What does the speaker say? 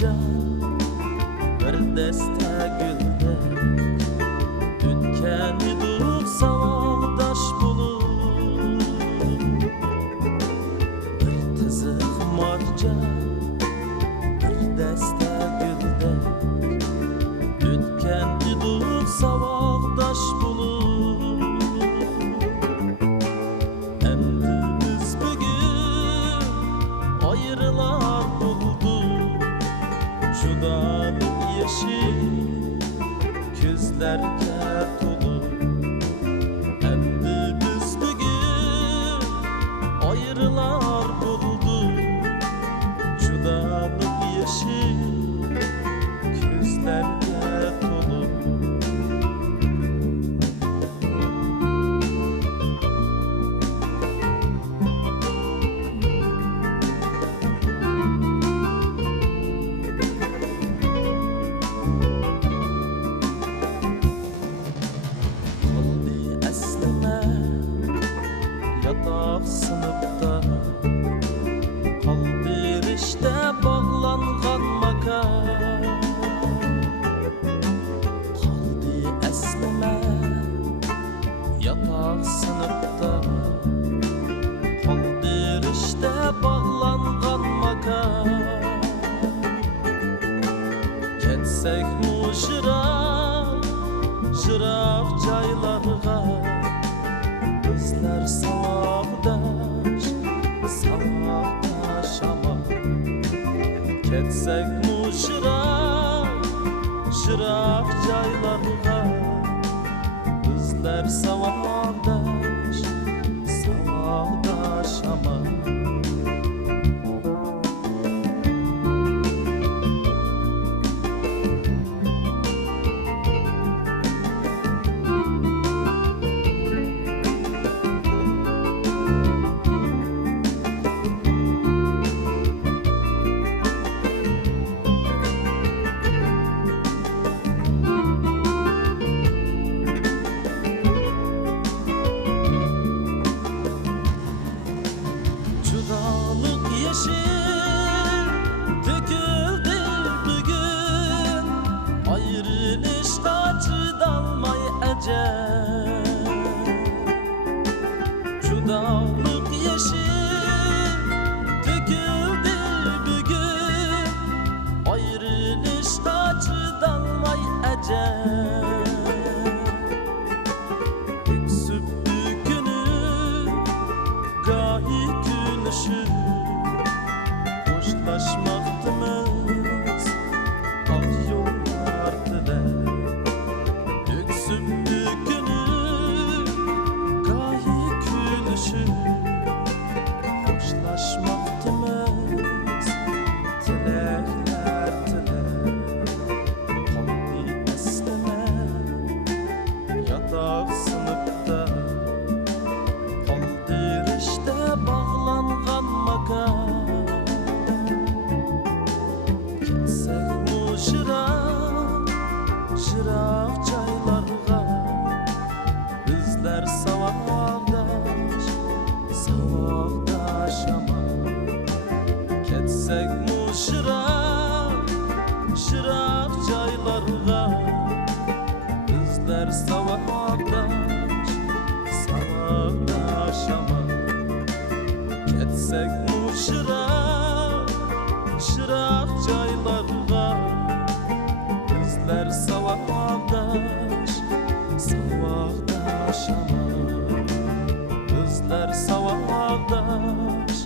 marcan bir deste gülde Dütkeni dur savakdaş bulup Bir tızık marcan bir deste gülde Dütkeni dur savakdaş bulup Judalık yeşil gözlerge dolu Endi biz bugün ayrılar buldu Judalık yeşil gözlerge dolu Yatak sınıfta kaldı işte bağlangan makam Kaldı esleme yatak sınıfta kaldı işte bağlangan makam Ketsek mu jırak jaylarga Bizler savakdaş ama Ketsek mu jırak jaylarga Bizler savakdaş ama Judalık yeşil döküldü bugün Ayrılışta çydalmay ecel Judalık yeşil döküldü bugün Ayrılışta çydalmay ecel Öksüp bugünü gahi Hoşlaşmaktımız ak yollardı Öksüp bugünü gahi külüşür Hoşlaşmaktımız tilekler Kalbi esleme yatak sınıfta Kaldır işte bağlangan makam Ketsek mu jırak çaylarga Bizler savakdaş ama Ketsek mu jırak çaylarga Bizler savakdaş ama Ketsek mu jırak çaylarga Bizler savakdaş ama Bizler savakdaş